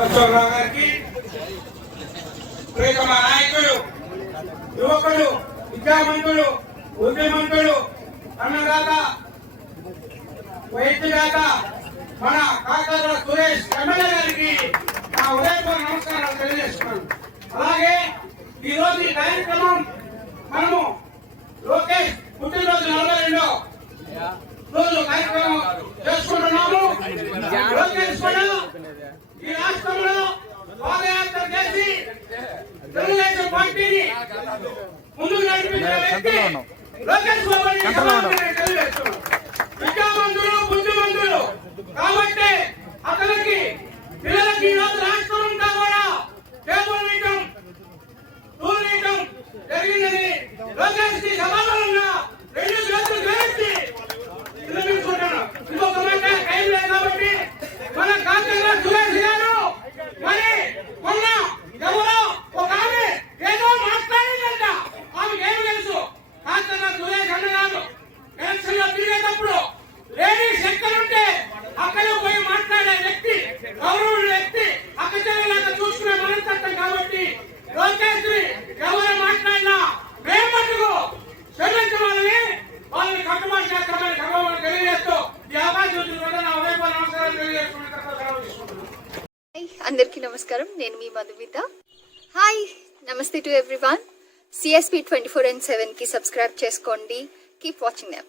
గారికి ప్రియతమ నాయకులు, యువకులు, విద్యామంతులు, ఉద్యమంతులు, అన్నదాత, వైద్యదాత మన కాకల సురేష్ ఎమ్మెల్యే గారికి నా ఉదయపూర్వ నమస్కారాలు తెలియజేస్తున్నాను. అలాగే ఈరోజు ఈ కార్యక్రమం మనము లోకేష్ పుట్టినరోజు 42వ రోజు కార్యక్రమం చేసుకుంటున్నాము. లోకేష్ కూడా ఈ రాష్ట్రంలో పాదయాత్ర చేసి తెలుగుదేశం పార్టీని ముందుకు నడిపించిన వ్యక్తి లోకేష్ బాబు తెలియజేస్తున్నాం. విద్యావంతులు, బుద్ధిమంతులు కాబట్టి అతనికి పిల్లలకి ఈరోజు రాష్ట్రం అంతా కూడా టేబుల్ నీయటం, టూర్ నీయటం జరిగిందని లోకేష్ కి సమాధానంగా 2 చేతులు జోడించి విన్నవించుకుంటాను. ఇంకొక మాట టైం లేదు కాబట్టి మన కాంగ్రెస్ సురేష్ గారు మరి మొన్న ఎవరో ఒక ఆమె ఏదో మాట్లాడిందంట. ఆమెకు ఏమి తెలుసు? కాంగ్రెస్ సురేష్ అన్నగారు ఎలక్షన్ లో తిరిగేటప్పుడు లేడీస్ ఎక్కడుంటే అక్కడ పోయి మాట్లాడే వ్యక్తి, గౌరవుడు వ్యక్తి, అక్కచెల్లెలాగా చూసుకునే మనస్తత్వం కాబట్టి లోకేష్ ఎవరు మాట్లాడినా మేమట్టుకు క్షమించవాలని వాళ్ళని కట్టుబాటు చేస్తామని సభలో తెలియజేస్తూ ఈ అవకాశం నా ఉదయపూర్వ నమస్కారాలు తెలియజేసుకుంటున్నాను. అందరికీ నమస్కారం. నేను మీ మధుమిత. హాయ్, నమస్తే టు ఎవ్రీవన్. CSP 24/7 కి సబ్స్క్రైబ్ చేసుకోండి. Keep watching them.